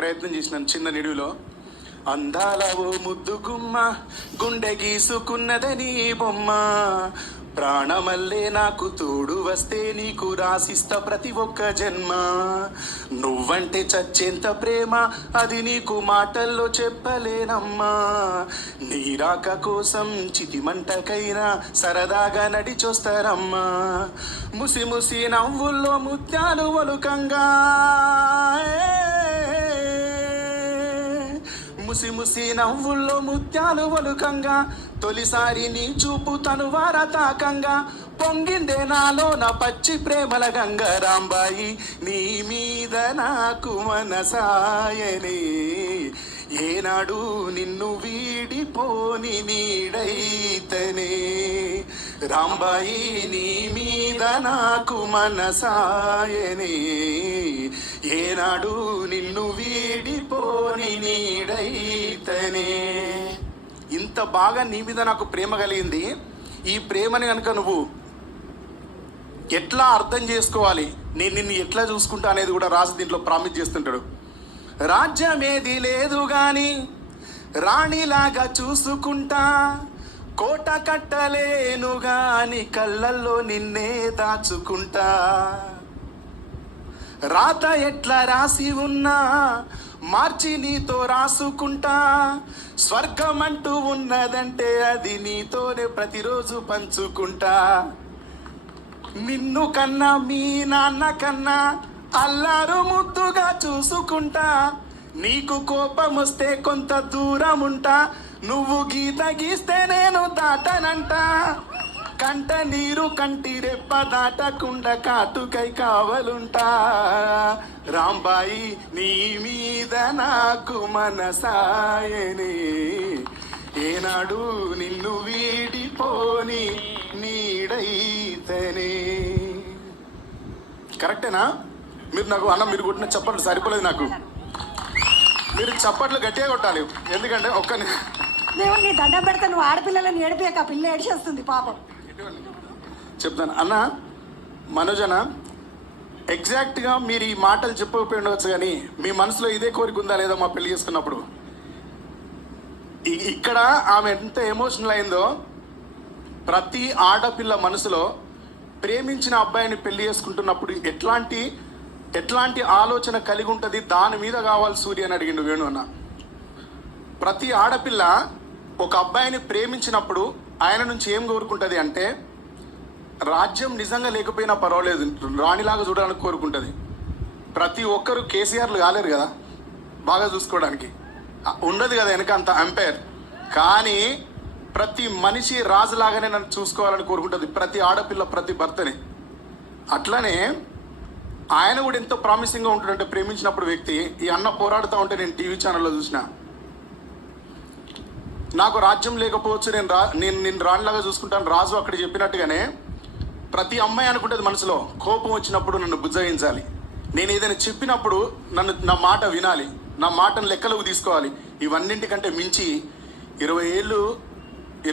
ప్రయత్నం చేసినాను చిన్న నిడివిలో. అందాల ఓ ముద్దు గుమ్మ, గుండె గీసుకున్నదని బొమ్మ, ప్రాణమల్లే నాకు తోడు వస్తే నీకు రాసిస్తా ప్రతి ఒక్క జన్మ. నువ్వంటే చచ్చేంత ప్రేమ, అది నీకు మాటల్లో చెప్పలేనమ్మా. నీ రాక కోసం చితిమంటకైనా సరదాగా నడిచొస్తారమ్మా. ముసి ముసి నవ్వుల్లో ముత్యాలు ఒలుకంగా, ముసి ముసి నవ్వుల్లో ముత్యాలు ఒలుకంగా, తొలిసారి నీ చూపు తనువార తాకంగా, పొంగిందే నాలో నా పచ్చి ప్రేమల గంగ. రాంబాయి నీ మీద నాకు మనసాయనే, ఏనాడు నిన్ను వీడిపోని నీడైతనే. రాంబాయి నీ మీద నాకు మనసాయనే, ఏనాడు నిన్ను వీడిపోని నీడైతనే. ఇంత బాగా నీ మీద నాకు ప్రేమ కలిగింది. ఈ ప్రేమని కనుక నువ్వు ఎట్లా అర్థం చేసుకోవాలి, నేను నిన్ను ఎట్లా చూసుకుంటా అనేది కూడా రాజు దీంట్లో ప్రామిస్ చేస్తుంటాడు. రాజ్యమేది లేదు గాని రాణిలాగా చూసుకుంటా, కోట కట్టలేను గాని కళ్ళల్లో నిన్నే దాచుకుంటా. రాత ఎట్లా రాసి ఉన్నా మార్చి నీతో రాసుకుంటా, స్వర్గం అంటూ ఉన్నదంటే అది నీతోనే ప్రతిరోజు పంచుకుంటా. నిన్ను కన్నా మీ నాన్న కన్నా అల్లారు ముద్దుగా చూసుకుంటా, నీకు కోపం వస్తే కొంత దూరం ఉంటా, నువ్వు గీత గీస్తే నేను దాటనంట. కంట నీరు కంటి రెప్ప దాటకుండా కాటుకై కావలుంటా. రాంబాయి నీ మీద నాకు మనసాయనే, ఏనాడు నిన్ను వీడిపోని నీడైతనే. కరెక్టేనా? మీరు నాకు అన్న మీరు కొట్టిన చప్పట్లు సరిపోలేదు నాకు. మీరు చప్పట్లు గట్టిగా కొట్టాలి, ఎందుకంటే దేవుడు నీ దండం పెడతా, నువ్వు ఆడపిల్లలను ఏడిపోయాక పిల్ల ఏడిచేస్తుంది పాపం. చెప్తాను అన్న. మనోజన, ఎగ్జాక్ట్గా మీరు ఈ మాటలు చెప్పకపోయి ఉండవచ్చు, కానీ మీ మనసులో ఇదే కోరిక ఉందా లేదా మా పెళ్లి చేసుకున్నప్పుడు? ఇక్కడ ఆమె ఎంత ఎమోషనల్ అయిందో, ప్రతి ఆడపిల్ల మనసులో ప్రేమించిన అబ్బాయిని పెళ్లి చేసుకుంటున్నప్పుడు ఎట్లాంటి ఆలోచన కలిగి ఉంటుంది, దాని మీద కావాలి సూర్య అని అడిగిండు వేణు అన్న. ప్రతి ఆడపిల్ల ఒక అబ్బాయిని ప్రేమించినప్పుడు ఆయన నుంచి ఏం కోరుకుంటుంది అంటే, రాజ్యం నిజంగా లేకపోయినా పర్వాలేదు, రాణిలాగా చూడడానికి కోరుకుంటుంది. ప్రతి ఒక్కరు కేసీఆర్లు కాలేరు కదా బాగా చూసుకోవడానికి, ఉండదు కదా వెనక అంత అంపైర్. కానీ ప్రతి మనిషి రాజులాగానే నన్ను చూసుకోవాలని కోరుకుంటుంది ప్రతి ఆడపిల్ల, ప్రతి భర్తని. అట్లనే ఆయన కూడా ఎంతో ప్రామిసింగ్గా ఉంటాడంటే ప్రేమించినప్పుడు వ్యక్తి. ఈ అన్న పోరాడుతూ ఉంటే నేను టీవీ ఛానల్లో చూసిన, నాకు రాజ్యం లేకపోవచ్చు, నేను రాణిలాగా చూసుకుంటాను రాజు అక్కడ చెప్పినట్టుగానే ప్రతి అమ్మాయి అనుకుంటుంది మనసులో, కోపం వచ్చినప్పుడు నన్ను బుజ్జగించాలి, నేను ఏదైనా చెప్పినప్పుడు నా మాట వినాలి, నా మాటను లెక్కలోకి తీసుకోవాలి. ఇవన్నింటికంటే మించి 20 ఏళ్ళు